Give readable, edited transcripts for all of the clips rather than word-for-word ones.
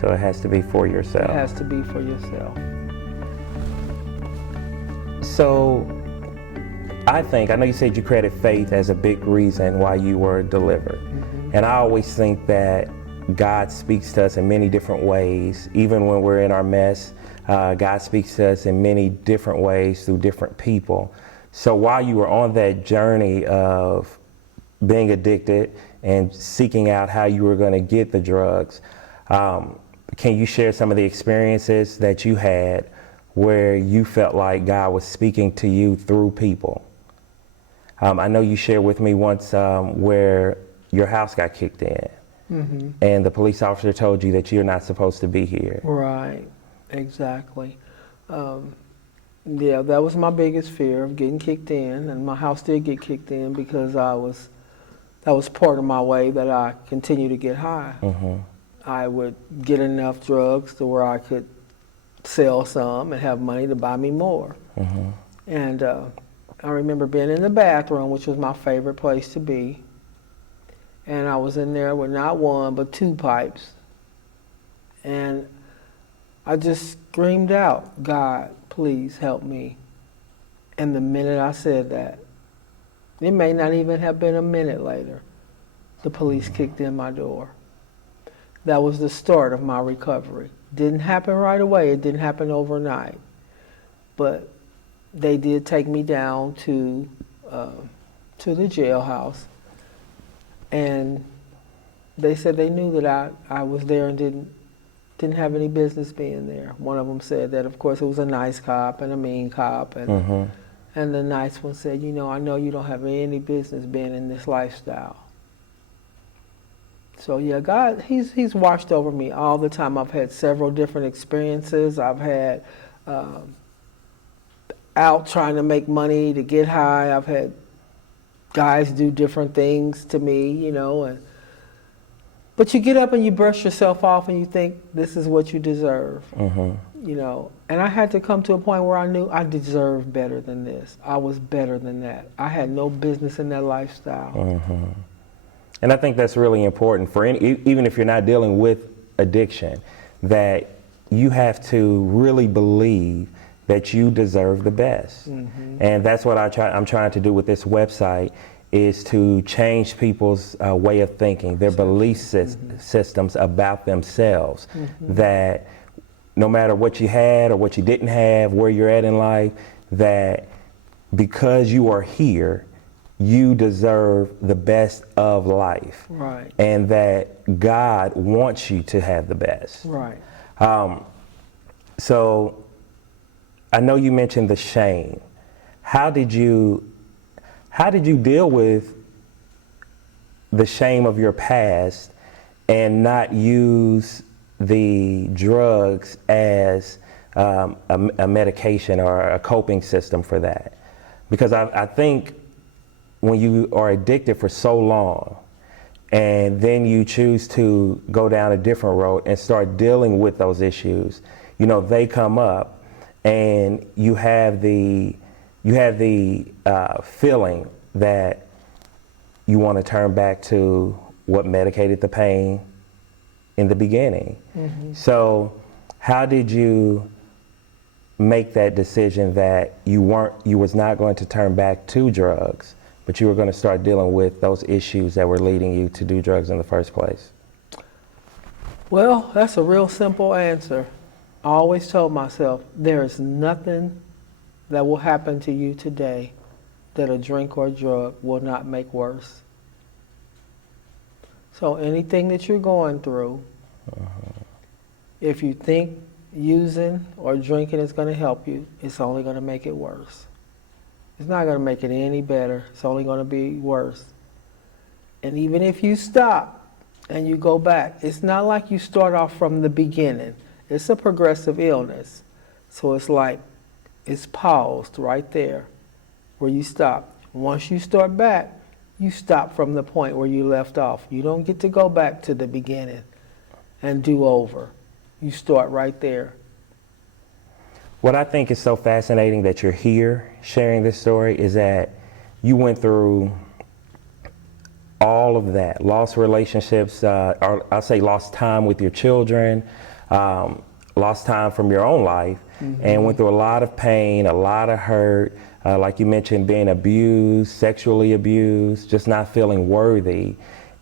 So it has to be for yourself. It has to be for yourself. So I know you said you credit faith as a big reason why you were delivered. And I always think that God speaks to us in many different ways. Even when we're in our mess, God speaks to us in many different ways through different people. So while you were on that journey of being addicted and seeking out how you were going to get the drugs, can you share some of the experiences that you had where you felt like God was speaking to you through people? I know you shared with me once where your house got kicked in. And the police officer told you that you're not supposed to be here. Right, exactly. Yeah, that was my biggest fear, of getting kicked in, and my house did get kicked in because that was part of my way that I continue to get high. I would get enough drugs to where I could sell some and have money to buy me more. And I remember being in the bathroom, which was my favorite place to be, and I was in there with not one but 2 pipes, and I just screamed out, "God, please help me." And the minute I said that, it may not even have been a minute later, the police kicked in my door. That was the start of my recovery. Didn't happen right away, it didn't happen overnight, but they did take me down to the jailhouse, and they said they knew that I was there and didn't have any business being there. One of them said that, of course, it was a nice cop and a mean cop, and the nice one said, "You know, I know you don't have any business being in this lifestyle." So yeah, God, He's watched over me all the time. I've had several different experiences. I've had out trying to make money to get high. I've had guys do different things to me, you know, but you get up and you brush yourself off and you think this is what you deserve, you know. And I had to come to a point where I knew I deserved better than this. I was better than that. I had no business in that lifestyle. And I think that's really important for even if you're not dealing with addiction, that you have to really believe that you deserve the best. And that's what I'm trying to do with this website, is to change people's way of thinking, their belief systems about themselves, that no matter what you had or what you didn't have, where you're at in life, that because you are here, you deserve the best of life. Right. And that God wants you to have the best. Right. So I know you mentioned the shame. How did you deal with the shame of your past and not use the drugs as a medication or a coping system for that? Because I think when you are addicted for so long and then you choose to go down a different road and start dealing with those issues, you know, they come up and you have the feeling that you want to turn back to what medicated the pain in the beginning. So how did you make that decision that you was not going to turn back to drugs, but you were going to start dealing with those issues that were leading you to do drugs in the first place? Well, that's a real simple answer. I always told myself, there is nothing that will happen to you today that a drink or a drug will not make worse. So anything that you're going through, if you think using or drinking is going to help you, it's only going to make it worse. It's not going to make it any better. It's only going to be worse. And even if you stop and you go back, it's not like you start off from the beginning. It's a progressive illness. So it's like it's paused right there where you stop. Once you start back, you stop from the point where you left off. You don't get to go back to the beginning and do over. You start right there. What I think is so fascinating that you're here sharing this story is that you went through all of that, lost relationships, or I'll say lost time with your children, lost time from your own life, and went through a lot of pain, a lot of hurt, like you mentioned, being abused, sexually abused, just not feeling worthy.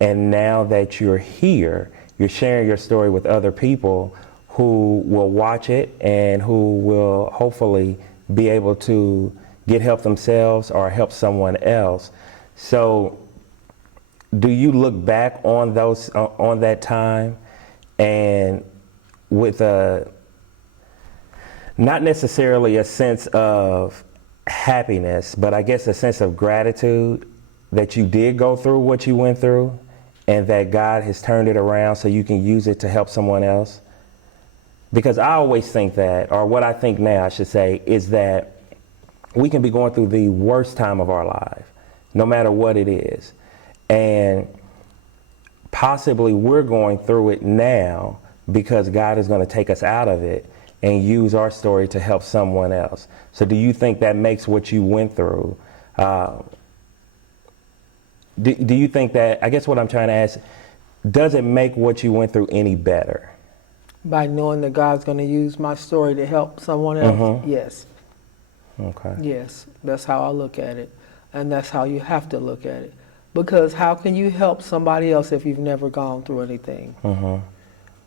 And now that you're here, you're sharing your story with other people who will watch it and who will hopefully be able to get help themselves or help someone else. So do you look back on those on that time and with a not necessarily a sense of happiness, but I guess a sense of gratitude that you did go through what you went through and that God has turned it around so you can use it to help someone else? Because I always think that, or what I think now I should say, is that we can be going through the worst time of our life, no matter what it is. And possibly we're going through it now because God is going to take us out of it and use our story to help someone else. So do you think that makes what you went through, do you think that, I guess what I'm trying to ask, does it make what you went through any better? By knowing that God's going to use my story to help someone else, yes. Okay. Yes, that's how I look at it. And that's how you have to look at it. Because how can you help somebody else if you've never gone through anything?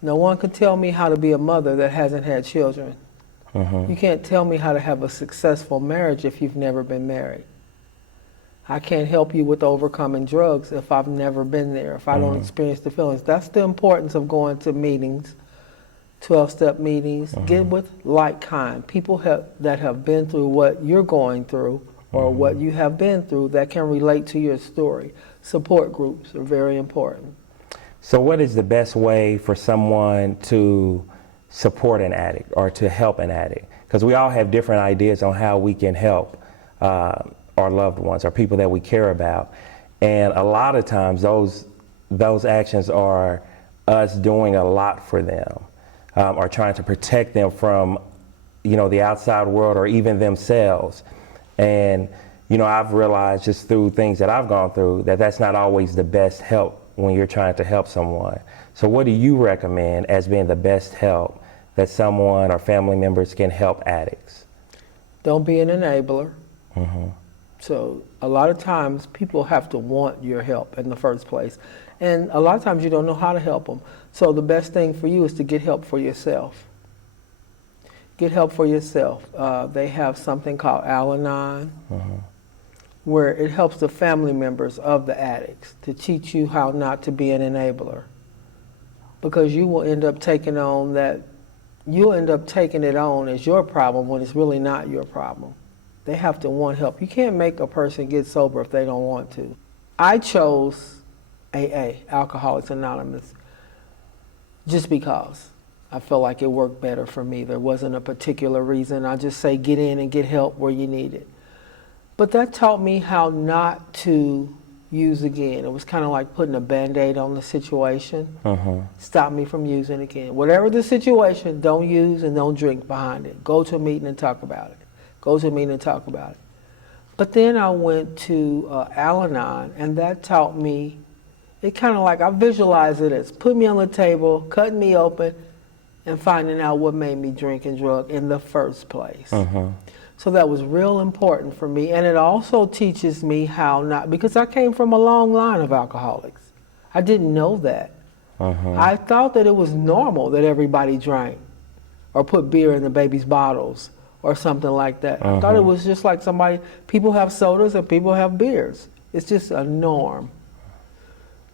No one can tell me how to be a mother that hasn't had children. You can't tell me how to have a successful marriage if you've never been married. I can't help you with overcoming drugs if I've never been there, if I don't experience the feelings. That's the importance of going to meetings, 12-step meetings. Get with like kind, people that have been through what you're going through or what you have been through that can relate to your story. Support groups are very important. So what is the best way for someone to support an addict or to help an addict? Because we all have different ideas on how we can help our loved ones or people that we care about. And a lot of times those actions are us doing a lot for them or trying to protect them from, the outside world or even themselves. And, I've realized just through things that I've gone through that that's not always the best help when you're trying to help someone. So what do you recommend as being the best help that someone or family members can help addicts? Don't be an enabler. So a lot of times people have to want your help in the first place. And a lot of times you don't know how to help them. So the best thing for you is to get help for yourself. Get help for yourself. They have something called Al-Anon, where it helps the family members of the addicts to teach you how not to be an enabler. Because you will end up taking it on as your problem when it's really not your problem. They have to want help. You can't make a person get sober if they don't want to. I chose AA, Alcoholics Anonymous, just because I felt like it worked better for me. There wasn't a particular reason. I just say get in and get help where you need it. But that taught me how not to use again. It was kind of like putting a Band-Aid on the situation. Stop me from using again. Whatever the situation, don't use and don't drink behind it. Go to a meeting and talk about it. Go to a meeting and talk about it. But then I went to Al-Anon, and that taught me, it kind of like, I visualize it as put me on the table, cutting me open, and finding out what made me drink and drug in the first place. So that was real important for me. And it also teaches me how not, because I came from a long line of alcoholics. I didn't know that. I thought that it was normal that everybody drank or put beer in the baby's bottles or something like that. I thought it was just like people have sodas and people have beers. It's just a norm.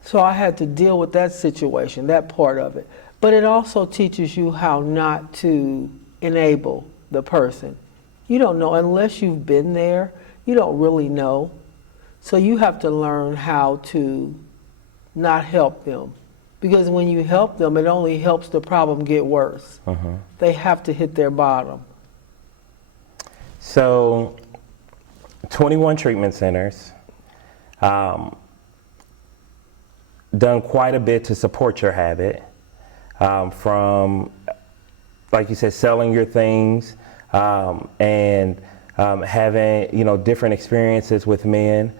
So I had to deal with that situation, that part of it. But it also teaches you how not to enable the person. You don't know, unless you've been there, you don't really know. So you have to learn how to not help them. Because when you help them, it only helps the problem get worse. They have to hit their bottom. So, 21 treatment centers, done quite a bit to support your habit, from, like you said, selling your things, and having, different experiences with men.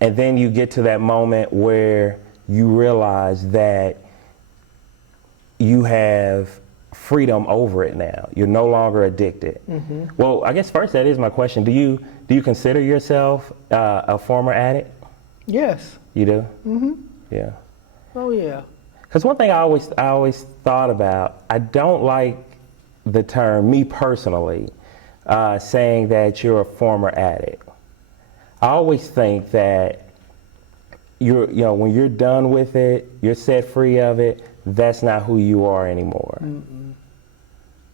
and then you get to that moment where you realize that you have freedom over it now. You're no longer addicted. Well, I guess first that is my question. Do you consider yourself a former addict? Yes. You do? Yeah. Oh yeah. Because one thing I always thought about, I don't like the term, me personally, saying that you're a former addict. I always think that when you're done with it, you're set free of it, that's not who you are anymore.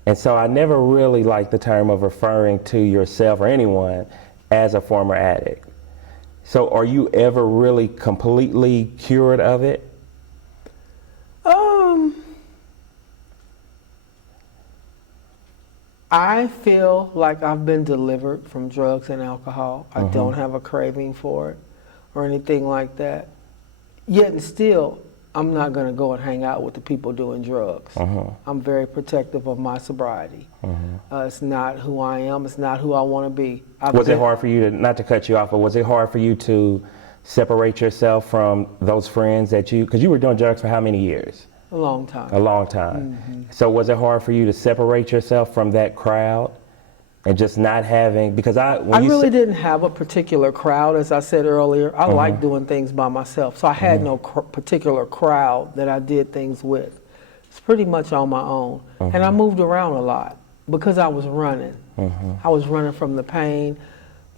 And so I never really liked the term of referring to yourself or anyone as a former addict. So are you ever really completely cured of it? I feel like I've been delivered from drugs and alcohol. I don't have a craving for it or anything like that. Yet and still, I'm not going to go and hang out with the people doing drugs. I'm very protective of my sobriety. It's not who I am. It's not who I want to be. Was it hard for you to, not to cut you off, but was it hard for you to separate yourself from those friends because you were doing drugs for how many years? A long time. A long time. So was it hard for you to separate yourself from that crowd and just not having, because I really didn't have a particular crowd, as I said earlier. I like doing things by myself, so I had no particular crowd that I did things with. It's pretty much on my own. And I moved around a lot because I was running. I was running from the pain.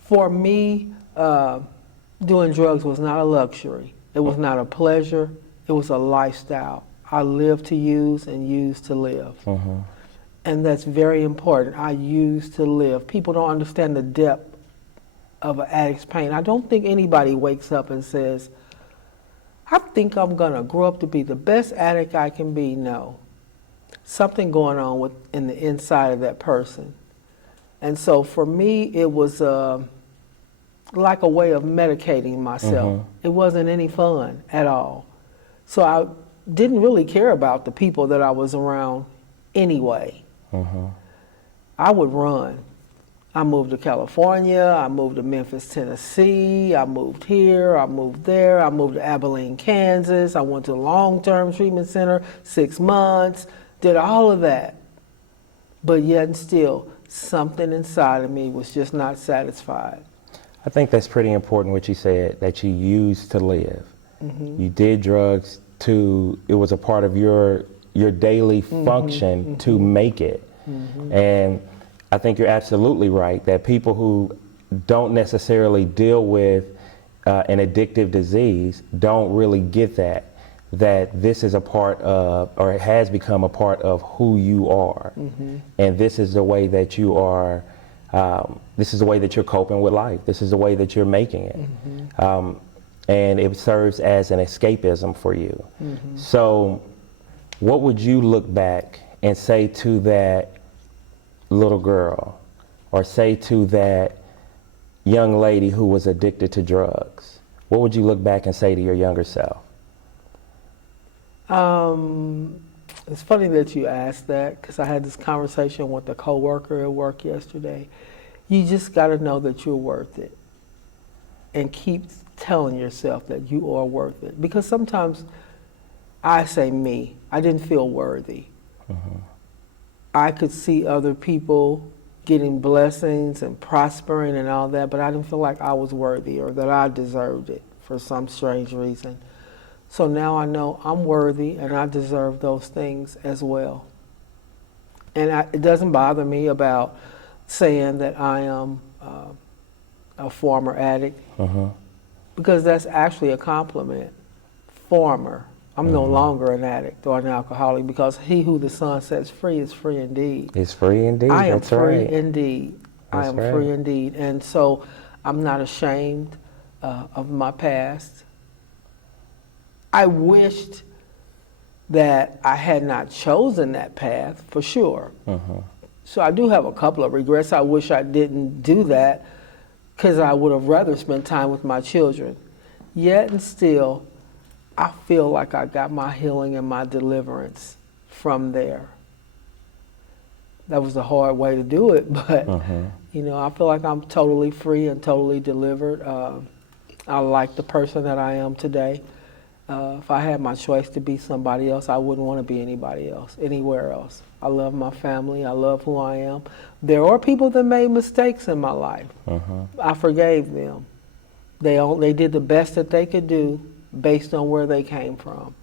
For me, doing drugs was not a luxury. It was not a pleasure. It was a lifestyle. I live to use and use to live. And that's very important. I use to live. People don't understand the depth of an addict's pain. I don't think anybody wakes up and says, I think I'm going to grow up to be the best addict I can be. No. Something going on in the inside of that person. And so for me, it was like a way of medicating myself. It wasn't any fun at all. So I didn't really care about the people that I was around anyway. I would run. I moved to California, I moved to Memphis, Tennessee, I moved here, I moved there, I moved to Abilene, Kansas, I went to a long-term treatment center, 6 months, did all of that. But yet and still, something inside of me was just not satisfied. I think that's pretty important what you said, that you used to live. You did drugs it was a part of your daily function to make it. And I think you're absolutely right that people who don't necessarily deal with an addictive disease don't really get that this is a part of, or it has become a part of who you are. And this is the way that you are, this is the way that you're coping with life. This is the way that you're making it. And it serves as an escapism for you. So what would you look back and say to that little girl, or say to that young lady who was addicted to drugs? What would you look back and say to your younger self? It's funny that you asked that, because I had this conversation with a coworker at work yesterday. You just got to know that you're worth it, and keep telling yourself that you are worth it. Because sometimes I didn't feel worthy. I could see other people getting blessings and prospering and all that, but I didn't feel like I was worthy or that I deserved it for some strange reason. So now I know I'm worthy and I deserve those things as well. And it doesn't bother me about saying that I am a former addict, because that's actually a compliment. Former. I'm no longer an addict or an alcoholic, because he who the Son sets free is free indeed. It's free indeed. I am That's free right. indeed. That's I am right. free indeed. And so I'm not ashamed of my past. I wished that I had not chosen that path, for sure. So I do have a couple of regrets. I wish I didn't do that, because I would have rather spent time with my children. Yet and still, I feel like I got my healing and my deliverance from there. That was a hard way to do it, but I feel like I'm totally free and totally delivered. I like the person that I am today. If I had my choice to be somebody else, I wouldn't want to be anybody else, anywhere else. I love my family. I love who I am. There are people that made mistakes in my life. I forgave them. They did the best that they could do based on where they came from.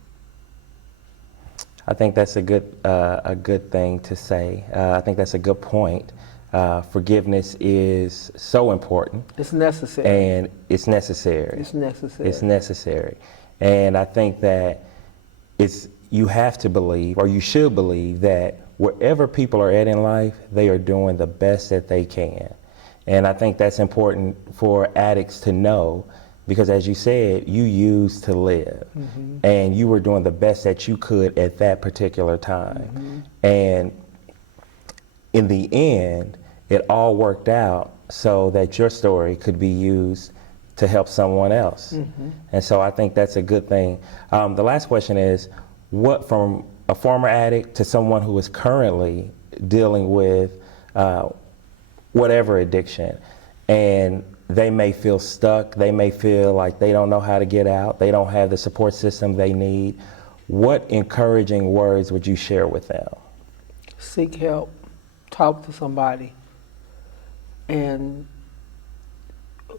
I think that's a good thing to say. I think that's a good point. Forgiveness is so important. It's necessary. And it's necessary. It's necessary. It's necessary. And I think that you have to believe, or you should believe, that wherever people are at in life, they are doing the best that they can. And I think that's important for addicts to know, because as you said, you used to live, and you were doing the best that you could at that particular time. And in the end, it all worked out so that your story could be used to help someone else. And so I think that's a good thing. The last question is, what, from a former addict to someone who is currently dealing with whatever addiction, and they may feel stuck, they may feel like they don't know how to get out, they don't have the support system they need, what encouraging words would you share with them? Seek help. Talk to somebody. And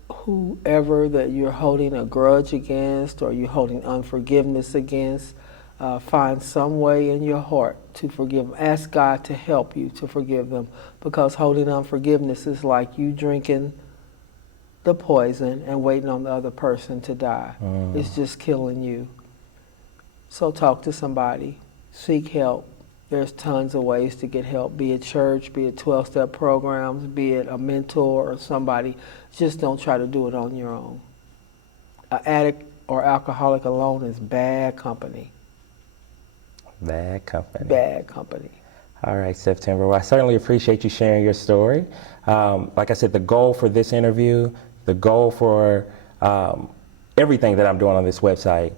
whoever that you're holding a grudge against or you're holding unforgiveness against, find some way in your heart to forgive them. Ask God to help you to forgive them, because holding unforgiveness is like you drinking the poison and waiting on the other person to die. It's just killing you. So talk to somebody. Seek help. There's tons of ways to get help, be it church, be it 12-step programs, be it a mentor or somebody. Just don't try to do it on your own. An addict or alcoholic alone is bad company. Bad company. Bad company. All right, September. Well, I certainly appreciate you sharing your story. Like I said, the goal for this interview, the goal for everything that I'm doing on this website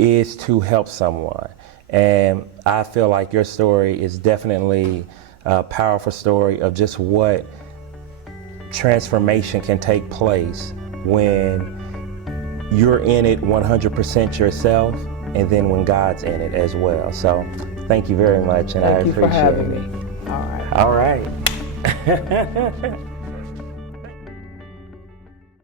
is to help someone. And I feel like your story is definitely a powerful story of just what transformation can take place when you're in it 100% yourself, and then when God's in it as well. So thank you very much, and I appreciate it. Thank you for having me. All right. All right.